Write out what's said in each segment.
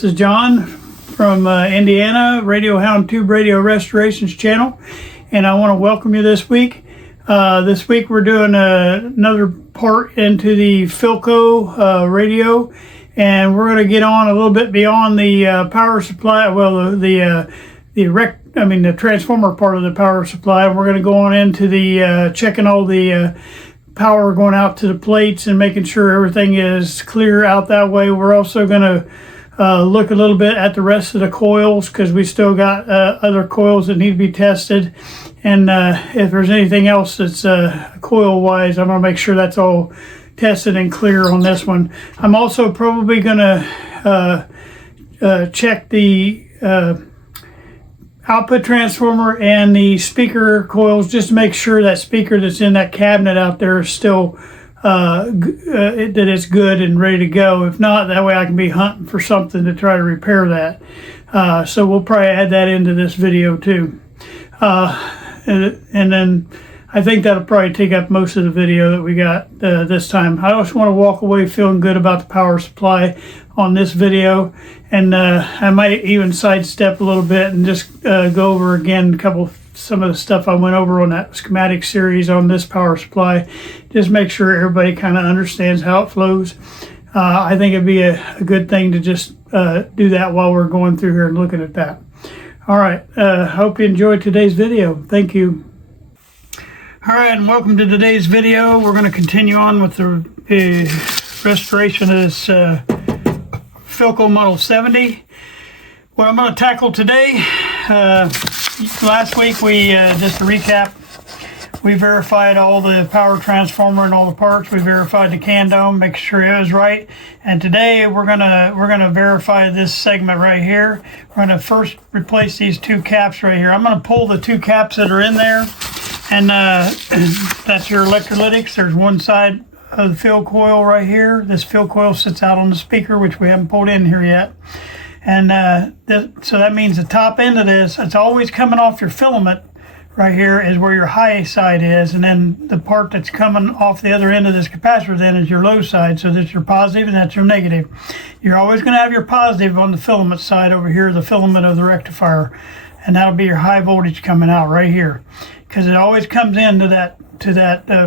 This is John from Indiana, Radio Hound Tube Radio Restorations channel, and I want to welcome you this week. This week we're doing another part into the Philco radio, and we're going to get on a little bit beyond the power supply. Well, the transformer part of the power supply. We're going to go on into the checking all the power going out to the plates and making sure everything is clear out that way. We're also going to look a little bit at the rest of the coils, because we still got other coils that need to be tested, and if there's anything else that's coil wise, I'm going to make sure that's all tested and clear on this one. I'm also probably going to check the output transformer and the speaker coils, just to make sure that speaker that's in that cabinet out there is still that it's good and ready to go. If not, that way I can be hunting for something to try to repair that. So we'll probably add that into this video too. And then I think that'll probably take up most of the video that we got this time. I just want to walk away feeling good about the power supply on this video, and I might even sidestep a little bit and just go over again some of the stuff I went over on that schematic series on this power supply. Just make sure everybody kind of understands how it flows. I think it'd be a good thing to just do that while we're going through here and looking at that. All right, hope you enjoyed today's video. Thank you. All right, and welcome to today's video. We're going to continue on with the restoration of this Philco Model 70. What I'm going to tackle today, last week we, just to recap, we verified all the power transformer and all the parts. We verified the can dome, make sure it was right. And today we're gonna verify this segment right here. We're gonna first replace these two caps right here. I'm gonna pull the two caps that are in there, and that's your Electrolytics. There's one side of the field coil right here. This field coil sits out on the speaker, which we haven't pulled in here yet. And so that means the top end of this, it's always coming off your filament right here is where your high side is, and then the part that's coming off the other end of this capacitor then is your low side. So that's your positive and that's your negative. You're always going to have your positive on the filament side over here, the filament of the rectifier, and that'll be your high voltage coming out right here, because it always comes into that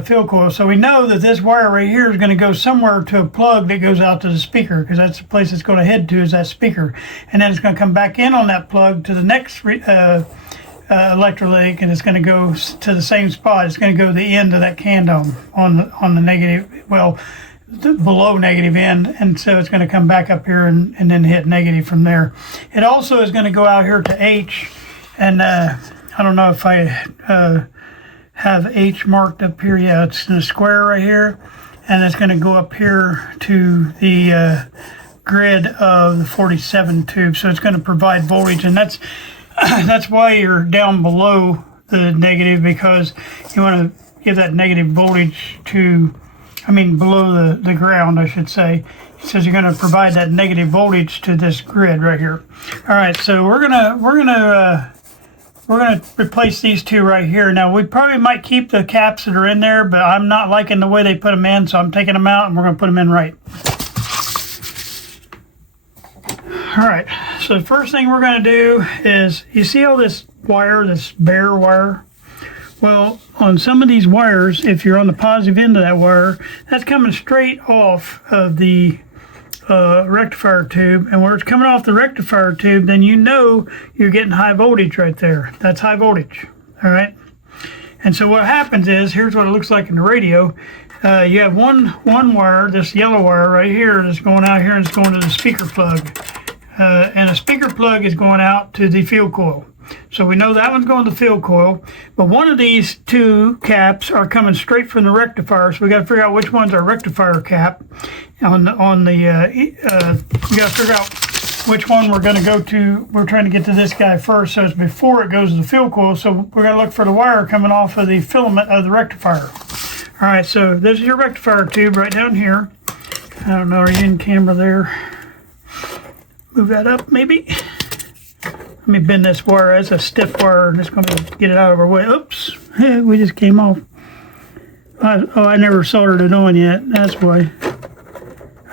field coil. So we know that this wire right here is going to go somewhere to a plug that goes out to the speaker, because that's the place it's going to head to, is that speaker, and then it's going to come back in on that plug to the next electrolytic, and it's going to go to the same spot. It's going to go to the end of that can dome on the negative, well, the below negative end, and so it's going to come back up here and then hit negative from there. It also is going to go out here to H, and I don't know if I have H marked up here. Yeah, it's in a square right here, and it's going to go up here to the grid of the 47 tube. So it's going to provide voltage, and that's why you're down below the negative, because you want to give that negative voltage to, below the ground, I should say. It says you're going to provide that negative voltage to this grid right here. All right, so we're gonna replace these two right here. Now we probably might keep the caps that are in there, but I'm not liking the way they put them in, so I'm taking them out and we're going to put them in right. All right, so the first thing we're going to do is, you see all this wire, this bare wire? Well, on some of these wires, if you're on the positive end of that wire, that's coming straight off of the rectifier tube, and where it's coming off the rectifier tube, then you know you're getting high voltage right there. That's high voltage, all right? And so what happens is, here's what it looks like in the radio. You have one wire, this yellow wire right here, that's going out here and it's going to the speaker plug. And a speaker plug is going out to the field coil. So we know that one's going to the field coil, but one of these two caps are coming straight from the rectifier, so we got to figure out which one's our rectifier cap. We got to figure out which one we're going to go to. We're trying to get to this guy first, so it's before it goes to the field coil, so we're going to look for the wire coming off of the filament of the rectifier. All right, so this is your rectifier tube right down here. I don't know, are you in camera there? Move that up, maybe. Let me bend this wire. It's a stiff wire. I'm just going to get it out of our way. Oops, we just came off. I never soldered it on yet. That's why.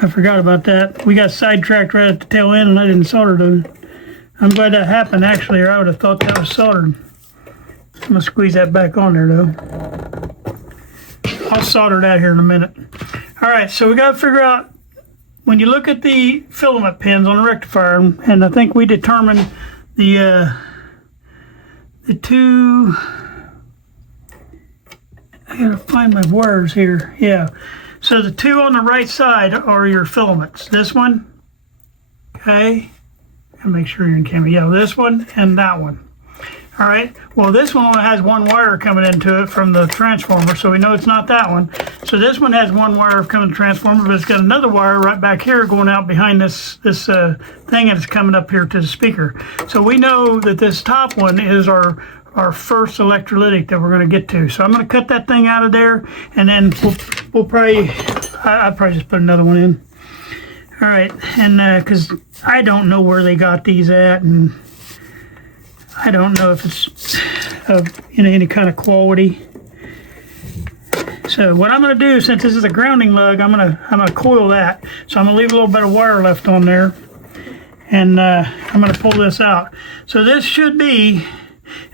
I forgot about that. We got sidetracked right at the tail end and I didn't solder those. I'm glad that happened actually, or I would have thought that was soldered. I'm gonna squeeze that back on there though. I'll solder that here in a minute. All right, so we gotta figure out, when you look at the filament pins on the rectifier, and I think we determined the two, I gotta find my wires here. Yeah, so the two on the right side are your filaments. This one, okay, and make sure you're in camera. Yeah, this one and that one. All right, well, this one only has one wire coming into it from the transformer, so we know it's not that one. So this one has one wire coming to the transformer, but it's got another wire right back here going out behind this thing, and it's coming up here to the speaker. So we know that this top one is our first electrolytic that we're going to get to. So I'm going to cut that thing out of there, and then we'll probably, I'll probably just put another one in. All right, and because I don't know where they got these at, and I don't know if it's of any kind of quality. So what I'm going to do, since this is a grounding lug, I'm gonna coil that. So I'm going to leave a little bit of wire left on there, and I'm going to pull this out. So this should be,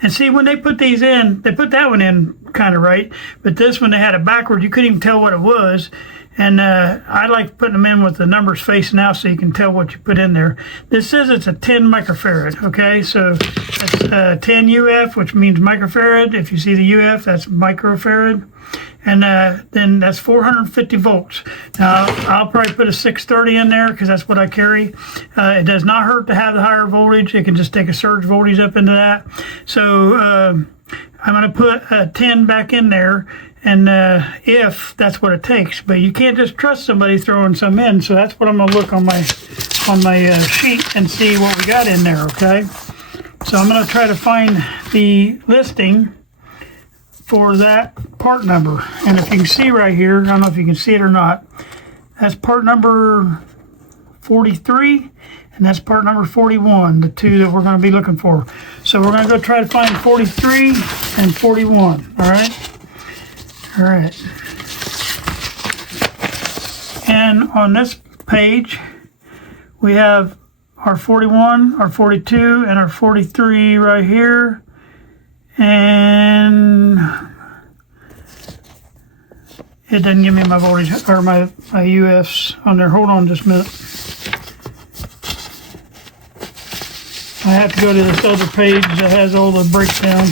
and see, when they put these in, they put that one in kind of right, but this one they had it backwards. You couldn't even tell what it was. And I like putting them in with the numbers facing out so you can tell what you put in there. This says it's a 10 microfarad, okay? So that's 10 UF, which means microfarad. If you see the UF, that's microfarad. And then that's 450 volts. Now, I'll probably put a 630 in there because that's what I carry. It does not hurt to have the higher voltage. It can just take a surge voltage up into that. So I'm going to put a 10 back in there. And if that's what it takes, but you can't just trust somebody throwing some in. So that's what I'm gonna look on my sheet and see what we got in there. Okay, so I'm gonna try to find the listing for that part number. And if you can see right here, I don't know if you can see it or not. That's part number 43, and that's part number 41. The two that we're gonna be looking for. So we're gonna go try to find 43 and 41. All right. All right, and on this page, we have our 41, our 42, and our 43 right here, and it doesn't give me my voltage or my UFs on there. Hold on just a minute. I have to go to this other page that has all the breakdown.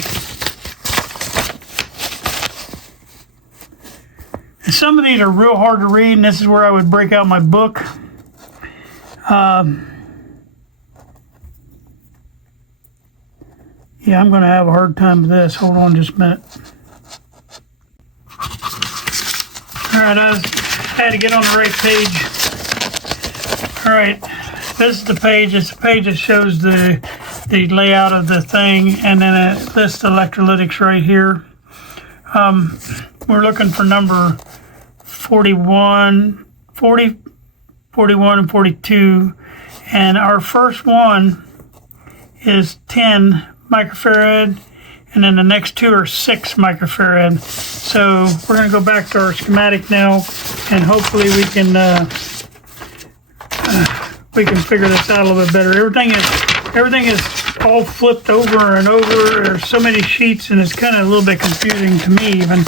Some of these are real hard to read, and this is where I would break out my book. Yeah, I'm going to have a hard time with this. Hold on just a minute. All right, I had to get on the right page. All right, this is the page. It's the page that shows the layout of the thing, and then it lists the electrolytics right here. We're looking for number 41, 40, 41, and 42. And our first one is 10 microfarad. And then the next two are 6 microfarad. So we're going to go back to our schematic now. And hopefully we can figure this out a little bit better. Everything is all flipped over and over. There's so many sheets, and it's kind of a little bit confusing to me even.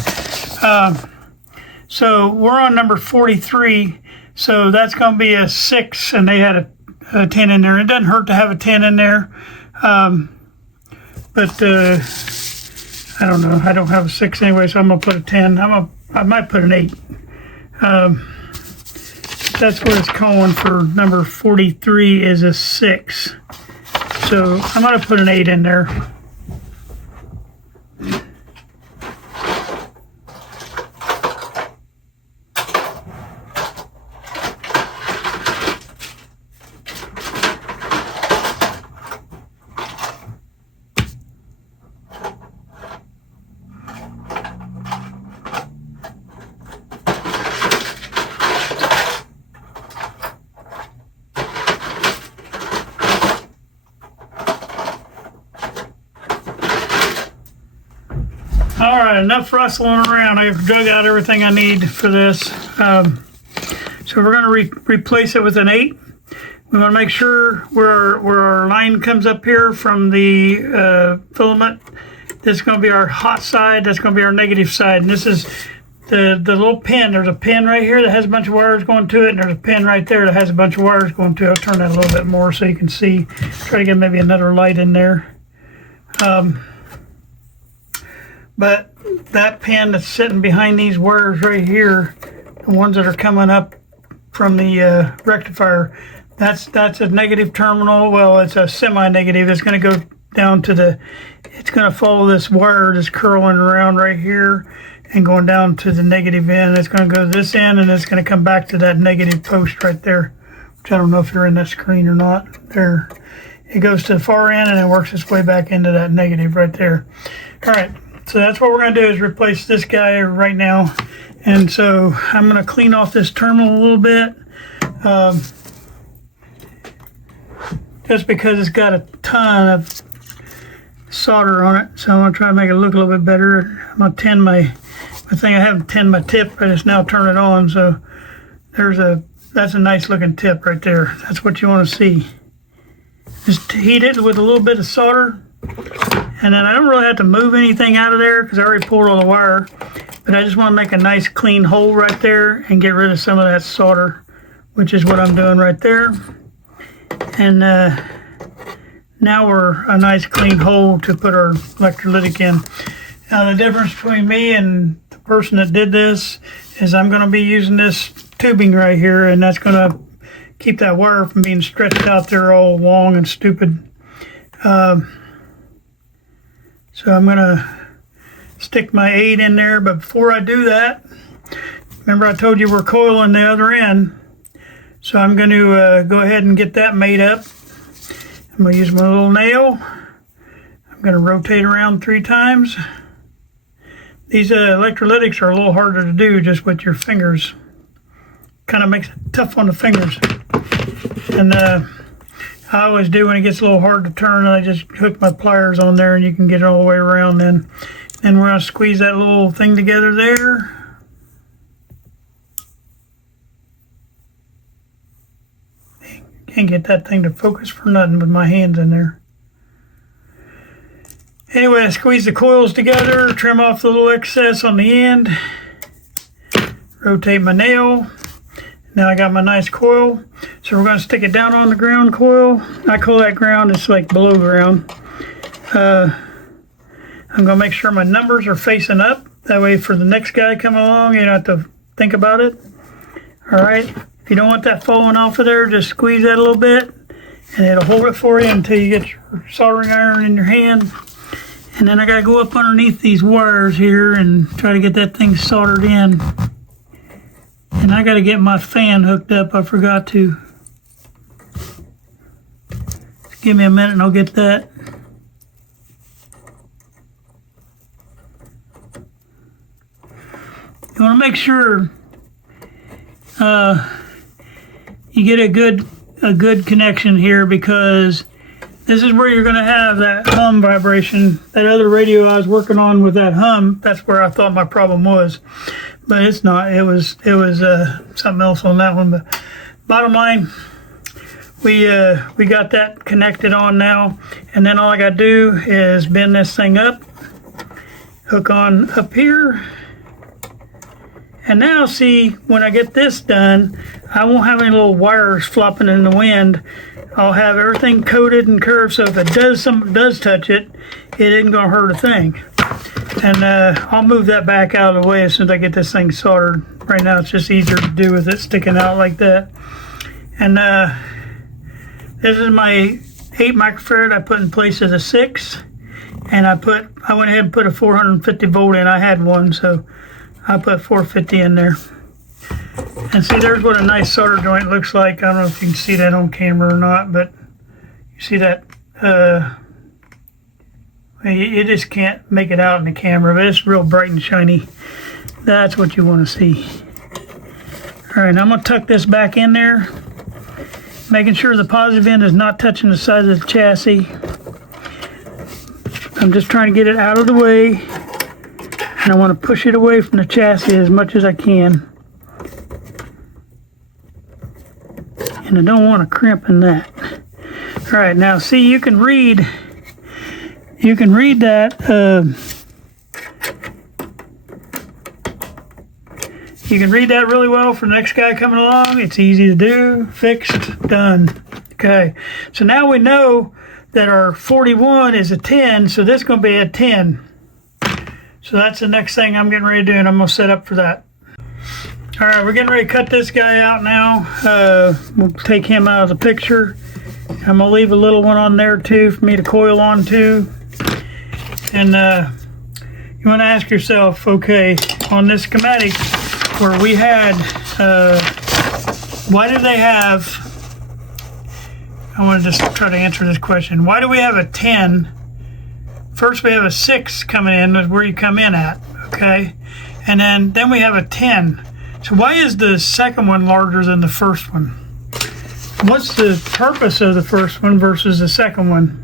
So we're on number 43, so that's going to be a 6, and they had a 10 in there. It doesn't hurt to have a 10 in there, but I don't know. I don't have a 6 anyway, so I'm going to put a 10. I might put an 8. That's what it's calling for number 43 is a 6. So I'm going to put an 8 in there. All right, enough rustling around. I've dug out everything I need for this. So So we're going to replace it with an 8. We want to make sure where our line comes up here from the filament, this is going to be our hot side, that's going to be our negative side. And this is the little pin. There's a pin right here that has a bunch of wires going to it, and there's a pin right there that has a bunch of wires going to it. I'll turn that a little bit more so you can see. Try to get maybe another light in there. But that pin that's sitting behind these wires right here, the ones that are coming up from the rectifier, that's a negative terminal. Well, it's a semi-negative. It's going to go down to it's going to follow this wire that's curling around right here and going down to the negative end. It's going to go to this end, and it's going to come back to that negative post right there, which I don't know if you're in that screen or not. There, it goes to the far end, and it works its way back into that negative right there. All right, so that's what we're going to do is replace this guy right now. And so I'm going to clean off this terminal a little bit, just because it's got a ton of solder on it. So I'm going to try to make it look a little bit better. I'm going to tin my thing. I haven't tinned my tip, I just now turn it on. So that's a nice looking tip right there. That's what you want to see. Just heat it with a little bit of solder. And then I don't really have to move anything out of there because I already pulled all the wire. But I just want to make a nice clean hole right there and get rid of some of that solder, which is what I'm doing right there. And now we're a nice clean hole to put our electrolytic in. Now the difference between me and the person that did this is I'm going to be using this tubing right here, and that's going to keep that wire from being stretched out there all long and stupid. So I'm going to stick my 8 in there, but before I do that, remember I told you we're coiling the other end. So I'm going to go ahead and get that made up. I'm going to use my little nail. I'm going to rotate around 3 times. These electrolytics are a little harder to do just with your fingers. Kind of makes it tough on the fingers. And I always do when it gets a little hard to turn, I just hook my pliers on there and you can get it all the way around then. And we're going to squeeze that little thing together there. Can't get that thing to focus for nothing with my hands in there. Anyway, I squeeze the coils together, trim off the little excess on the end, rotate my nail. Now I got my nice coil. So we're going to stick it down on the ground coil. I call that ground, it's like below ground. I'm going to make sure my numbers are facing up. That way for the next guy coming along, you don't have to think about it. All right. If you don't want that falling off of there, just squeeze that a little bit and it'll hold it for you until you get your soldering iron in your hand. And then I got to go up underneath these wires here and try to get that thing soldered in. And I got to get my fan hooked up. I forgot to. Just give me a minute and I'll get that. You want to make sure you get a good connection here, because this is where you're going to have that hum vibration. That other radio I was working on with that hum, that's where I thought my problem was, but it's not. It was something else on that one. But bottom line, we got that connected on now, and then all I got to do is bend this thing up, hook on up here. And now see, when I get this done, I won't have any little wires flopping in the wind. I'll have everything coated and curved, so if it does touch it, it isn't going to hurt a thing. And I'll move that back out of the way as soon as I get this thing soldered. Right now it's just easier to do with it sticking out like that. And this is my 8 microfarad I put in place as a 6. And I went ahead and put a 450 volt in. I had one, so I put 450 in there. And see, there's what a nice solder joint looks like. I don't know if you can see that on camera or not, but you see that, you just can't make it out in the camera, but it's real bright and shiny. That's what you want to see. All right, I'm going to tuck this back in there, making sure the positive end is not touching the side of the chassis. I'm just trying to get it out of the way. And I want to push it away from the chassis as much as I can. and I don't want to crimp in that. All right, now see, you can read that. You can read that really well for the next guy coming along. It's easy to do. Fixed, done. Okay, so now we know that our 41 is a 10, so this is going to be a 10. So that's the next thing I'm getting ready to do, and I'm going to set up for that. All right, we're getting ready to cut this guy out now. We'll take him out of the picture. I'm going to leave a little one on there too for me to coil on to. And you want to ask yourself, okay, on this schematic where we had, why do they have, I want to just try to answer this question. Why do we have a 10? First we have a 6 coming in, is where you come in at, okay? And then we have a 10. So why is the second one larger than the first one? What's the purpose of the first one versus the second one?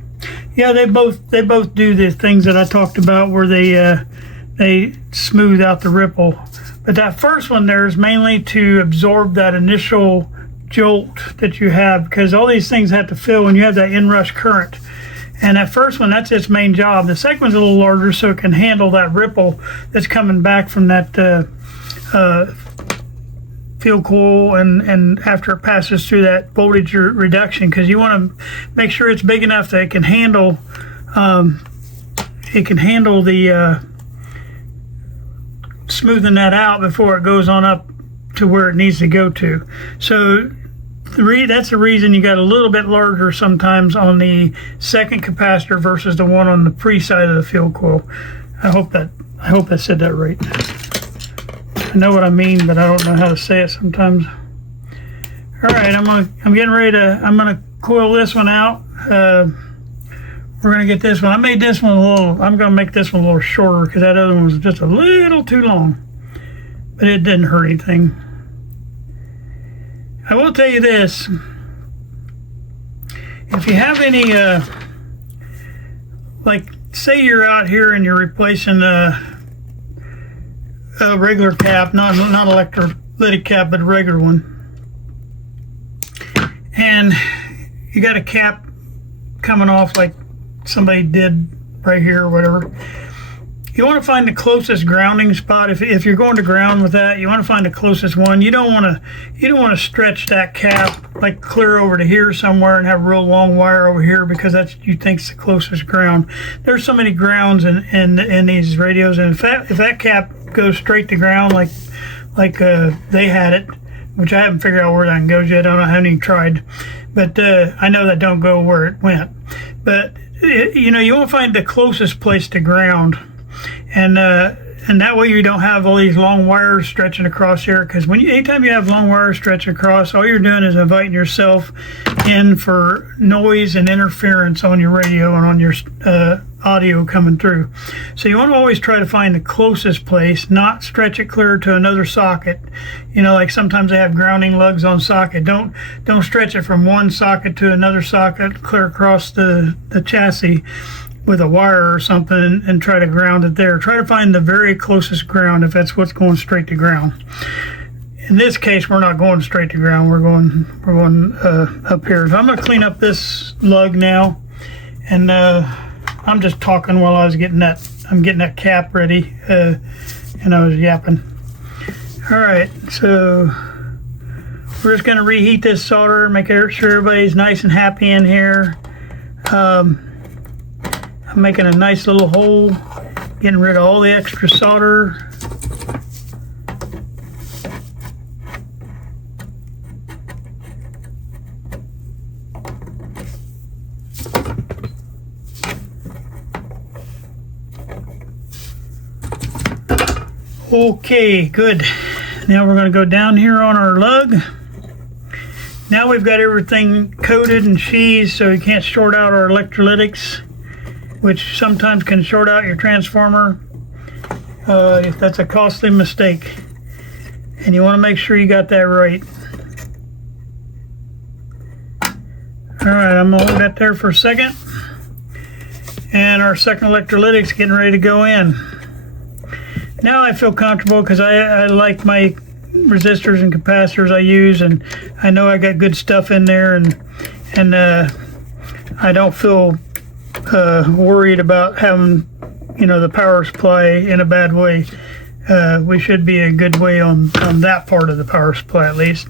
Yeah, they both do the things that I talked about where they smooth out the ripple. But that first one there is mainly to absorb that initial jolt that you have, because all these things have to fill when you have that inrush current. And that first one, that's its main job. The second one's a little larger, so it can handle that ripple that's coming back from that field coil and after it passes through that voltage reduction, because you want to make sure it's big enough that it can handle the smoothing that out before it goes on up to where it needs to go to. So that's the reason you got a little bit larger sometimes on the second capacitor versus the one on the pre-side of the field coil. I hope I said that right. I know what I mean, but I don't know how to say it sometimes. All right, I'm getting ready to, I'm gonna coil this one out. We're gonna get this one. I made this one I'm gonna make this one a little shorter because that other one was just a little too long, but it didn't hurt anything. I will tell you this, if you have any, like say you're out here and you're replacing a regular cap, not electrolytic cap, but a regular one, and you got a cap coming off like somebody did right here or whatever, you want to find the closest grounding spot. If you're going to ground with that, you want to find the closest one. You don't want to stretch that cap like clear over to here somewhere and have a real long wire over here, because that's you think's the closest ground. There's so many grounds in these radios, and if that cap goes straight to ground like they had it, which I haven't figured out where that goes yet. I haven't even tried, but I know that don't go where it went. But you want to find the closest place to ground. And that way you don't have all these long wires stretching across here, because anytime you have long wires stretching across, all you're doing is inviting yourself in for noise and interference on your radio and on your audio coming through. So you want to always try to find the closest place, not stretch it clear to another socket. Like sometimes they have grounding lugs on socket. Don't stretch it from one socket to another socket clear across the chassis with a wire or something and try to ground it there. Try to find the very closest ground if that's what's going straight to ground. In this case, we're not going straight to ground. We're going up here. So I'm going to clean up this lug now, and I'm just talking while I was getting that. I'm getting that cap ready, and I was yapping. All right, so we're just going to reheat this solder, make sure everybody's nice and happy in here. I'm making a nice little hole, getting rid of all the extra solder. Okay, good. Now we're going to go down here on our lug. Now we've got everything coated and sheathed so you can't short out our electrolytics, which sometimes can short out your transformer if that's a costly mistake. And you want to make sure you got that right. All right, I'm gonna hold that there for a second. And our second electrolytic's getting ready to go in. Now I feel comfortable because I like my resistors and capacitors I use, and I know I got good stuff in there, and I don't feel worried about having, you know, the power supply in a bad way. We should be a good way on that part of the power supply at least.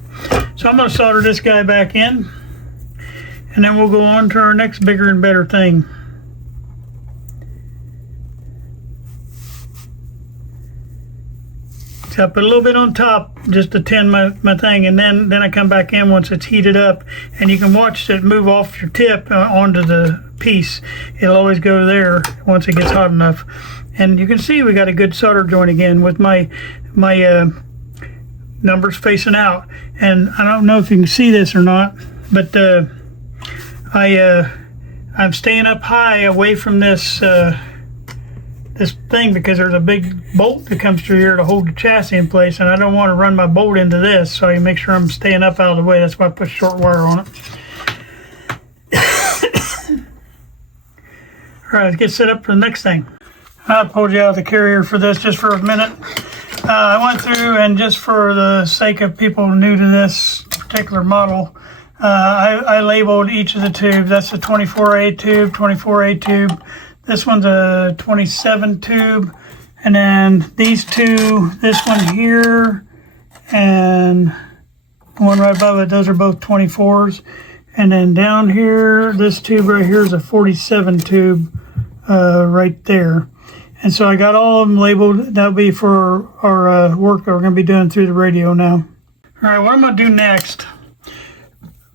So I'm going to solder this guy back in, and then we'll go on to our next bigger and better thing. So I put a little bit on top just to tend my thing, and then I come back in once it's heated up, and you can watch it move off your tip onto the piece. It'll always go there once it gets hot enough. And you can see we got a good solder joint again with my numbers facing out. And I don't know if you can see this or not, but I'm staying up high away from this this thing, because there's a big bolt that comes through here to hold the chassis in place, and I don't want to run my bolt into this, so I make sure I'm staying up out of the way. That's why I put short wire on it. All right, let's get set up for the next thing. I pulled you out of the carrier for this just for a minute. I went through, and just for the sake of people new to this particular model, I labeled each of the tubes. That's a 24A tube, 24A tube. This one's a 27 tube, and then these two, this one here and one right above it, those are both 24s. And then down here, this tube right here is a 47 tube right there. And so I got all of them labeled. That'll be for our work that we're going to be doing through the radio now. All right, what I'm going to do next,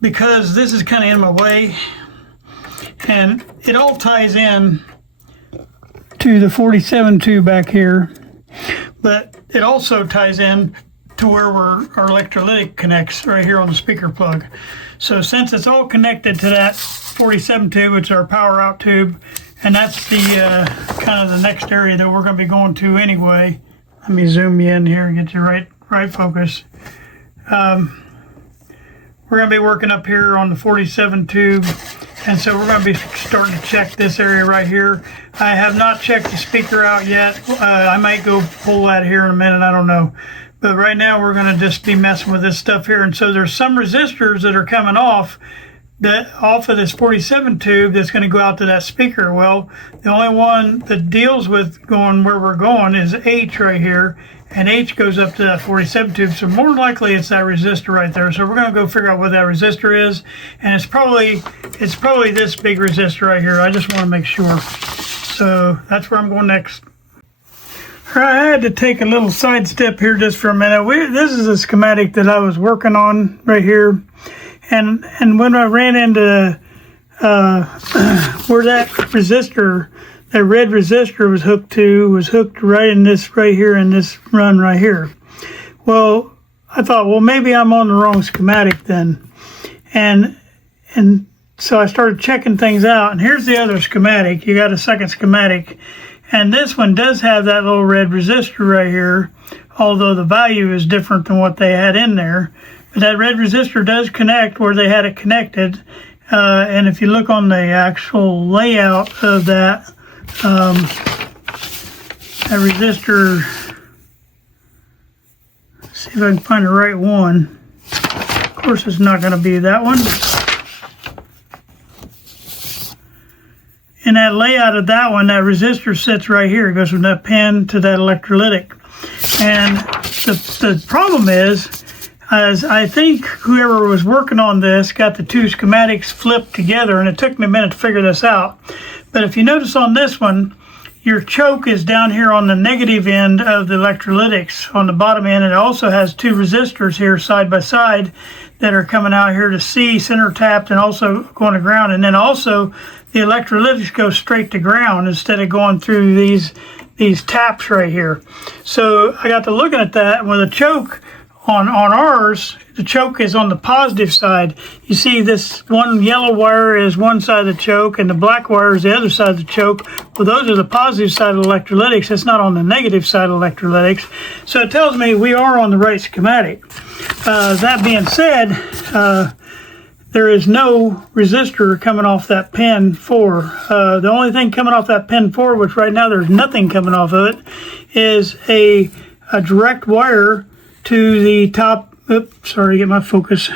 because this is kind of in my way, and it all ties in to the 47 tube back here, but it also ties in to where our electrolytic connects right here on the speaker plug. So since it's all connected to that 47 tube, it's our power out tube, and that's the kind of the next area that we're going to be going to anyway. Let me zoom you in here and get you right focus. We're going to be working up here on the 47 tube, and so we're going to be starting to check this area right here. I have not checked the speaker out yet. I might go pull that here in a minute, I don't know. But right now we're going to just be messing with this stuff here. And so there's some resistors that are coming off of this 47 tube that's going to go out to that speaker. Well, the only one that deals with going where we're going is H right here, and H goes up to that 47 tube. So more likely it's that resistor right there. So we're going to go figure out what that resistor is, and it's probably this big resistor right here. I just want to make sure. So that's where I'm going next. All right, I had to take a little side step here just for a minute. This is a schematic that I was working on right here. And when I ran into where that resistor, that red resistor was hooked right in this right here in this run right here. Well, I thought, well, maybe I'm on the wrong schematic then. And so I started checking things out, and here's the other schematic. You got a second schematic, and this one does have that little red resistor right here, although the value is different than what they had in there. But that red resistor does connect where they had it connected, and if you look on the actual layout of that, that resistor, let's see if I can find the right one. Of course, it's not going to be that one. In that layout of that one, that resistor sits right here. It goes from that pin to that electrolytic. And the problem is I think whoever was working on this got the two schematics flipped together, and it took me a minute to figure this out. But if you notice on this one, your choke is down here on the negative end of the electrolytics on the bottom end. It also has two resistors here side by side that are coming out here to C, center tapped, and also going to ground. And then also the electrolytics go straight to ground instead of going through these taps right here. So I got to looking at that with a choke on ours. The choke is on the positive side. You see this one yellow wire is one side of the choke, and the black wire is the other side of the choke. Well, those are the positive side of electrolytics. It's not on the negative side of electrolytics. So it tells me we are on the right schematic. That being said, there is no resistor coming off that pin 4. The only thing coming off that pin 4, which right now there's nothing coming off of it, is a direct wire to the top. Oops, sorry, get my focus.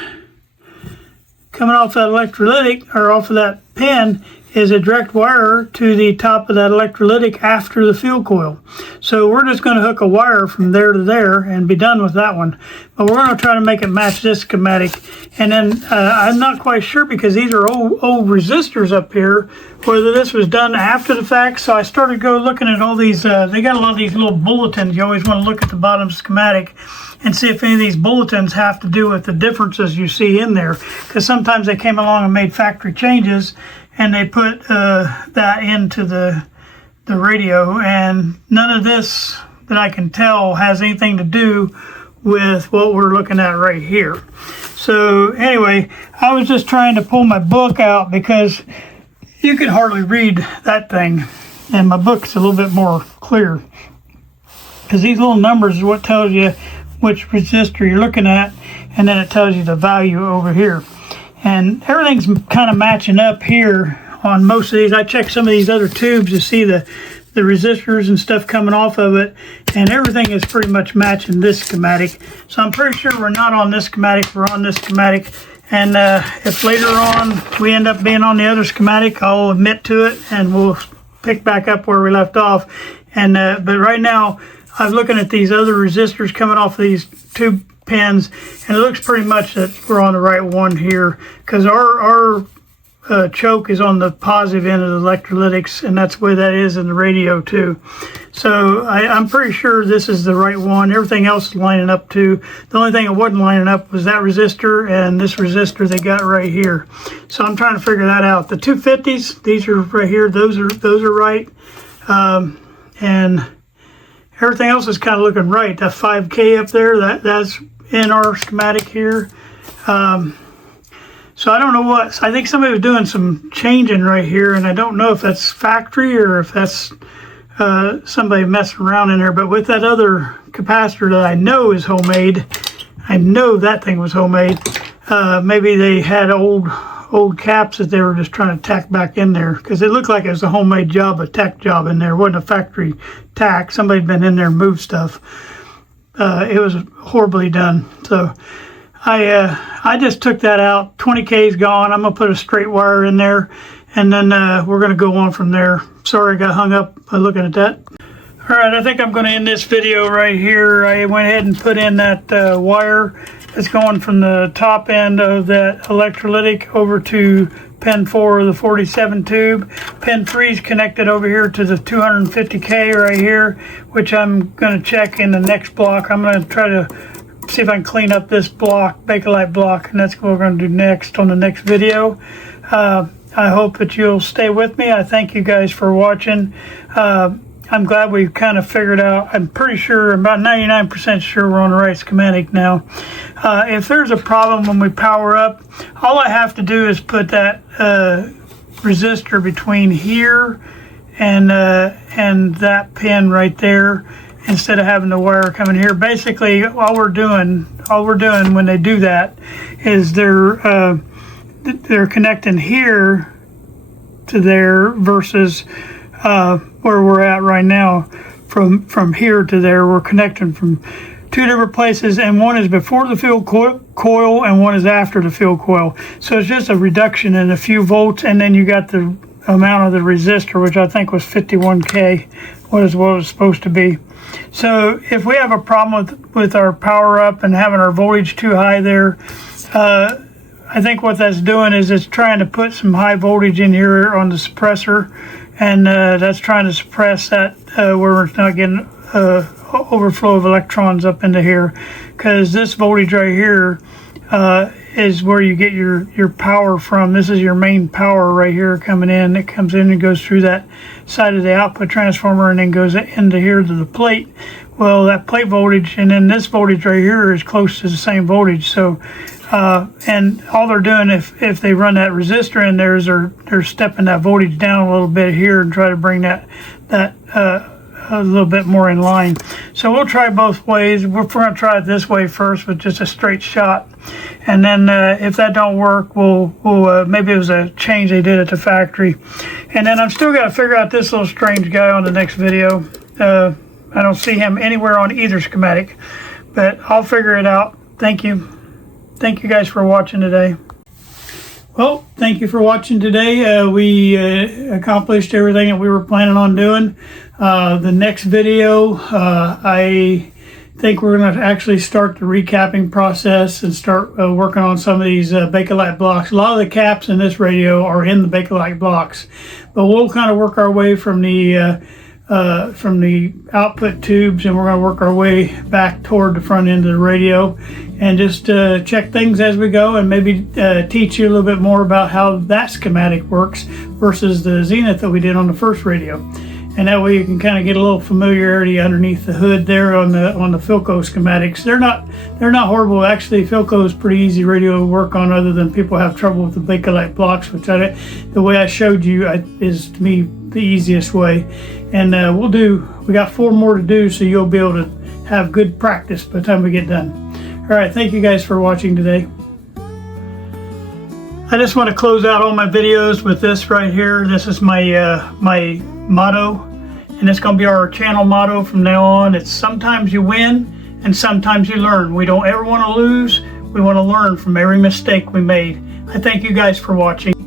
Coming off that electrolytic, or off of that pin, is a direct wire to the top of that electrolytic after the fuel coil. So we're just going to hook a wire from there to there and be done with that one. But we're going to try to make it match this schematic. And then I'm not quite sure, because these are old resistors up here, whether this was done after the fact. So I started looking at all these, they got a lot of these little bulletins. You always want to look at the bottom schematic and see if any of these bulletins have to do with the differences you see in there. Because sometimes they came along and made factory changes, and they put that into the radio, and none of this that I can tell has anything to do with what we're looking at right here. So anyway, I was just trying to pull my book out, because you can hardly read that thing, and my book's a little bit more clear, because these little numbers is what tells you which resistor you're looking at, and then it tells you the value over here. And everything's kind of matching up here on most of these. I checked some of these other tubes to see the resistors and stuff coming off of it, and everything is pretty much matching this schematic. So I'm pretty sure we're not on this schematic, we're on this schematic. And if later on we end up being on the other schematic, I'll admit to it, and we'll pick back up where we left off. And but right now, I'm looking at these other resistors coming off of these tube pins, and it looks pretty much that we're on the right one here, because our choke is on the positive end of the electrolytics, and that's the way that is in the radio too. So I'm pretty sure this is the right one. Everything else is lining up too. The only thing that wasn't lining up was that resistor and this resistor they got right here. So I'm trying to figure that out. The 250s, these are right here, those are right, and everything else is kind of looking right. That 5K up there, that's in our schematic here. So I don't know what, I think somebody was doing some changing right here, and I don't know if that's factory or if that's somebody messing around in there. But with that other capacitor that I know is homemade, I know that thing was homemade. Maybe they had old caps that they were just trying to tack back in there, because it looked like it was a homemade job, a tack job in there. It wasn't a factory tack. Somebody'd been in there and moved stuff. It was horribly done. So I just took that out. 20K is gone. I'm gonna put a straight wire in there, and then we're gonna go on from there. Sorry I got hung up looking at that. All right, I think I'm gonna end this video right here. I went ahead and put in that wire that's going from the top end of that electrolytic over to pin 4 of the 47 tube. Pin 3 is connected over here to the 250K right here, which I'm going to check in the next block. I'm going to try to see if I can clean up this block, Bakelite block, and that's what we're going to do next on the next video. I hope that you'll stay with me. I thank you guys for watching. I'm glad we've kind of figured out, I'm pretty sure, about 99% sure we're on the right schematic now. If there's a problem when we power up, all I have to do is put that resistor between here and that pin right there, instead of having the wire coming here. Basically, all we're doing when they do that is they're connecting here to there versus where we're at right now. From here to there, we're connecting from two different places, and one is before the fuel coil and one is after the fuel coil. So it's just a reduction in a few volts, and then you got the amount of the resistor, which I think was 51K, was what it was supposed to be. So if we have a problem with our power up and having our voltage too high there, I think what that's doing is it's trying to put some high voltage in here on the suppressor, and that's trying to suppress that where we're not getting overflow of electrons up into here, because this voltage right here is where you get your power from. This is your main power right here coming in. It comes in and goes through that side of the output transformer and then goes into here to the plate. Well, that plate voltage and then this voltage right here is close to the same voltage. So and all they're doing if they run that resistor in there is they're stepping that voltage down a little bit here and try to bring that a little bit more in line. So we'll try both ways. We're going to try it this way first with just a straight shot, and then if that don't work, we'll maybe it was a change they did at the factory. And then I'm still got to figure out this little strange guy on the next video. I don't see him anywhere on either schematic, but I'll figure it out. Thank you guys for watching today. Well, thank you for watching today. We accomplished everything that we were planning on doing. The next video, I think we're going to actually start the recapping process and start working on some of these Bakelite blocks. A lot of the caps in this radio are in the Bakelite blocks, but we'll kind of work our way from the output tubes, and we're going to work our way back toward the front end of the radio and just check things as we go, and maybe teach you a little bit more about how that schematic works versus the Zenith that we did on the first radio. And that way you can kind of get a little familiarity underneath the hood there on the Philco schematics. They're not horrible. Actually, Philco is pretty easy radio to work on, other than people have trouble with the Bakelite blocks, which the way I showed you is, to me, the easiest way. And we got 4 more to do, so you'll be able to have good practice by the time we get done. All right, thank you guys for watching today. I just want to close out all my videos with this right here. This is my my motto, and it's going to be our channel motto from now on. It's sometimes you win and sometimes you learn. We don't ever want to lose. We want to learn from every mistake we made. I thank you guys for watching.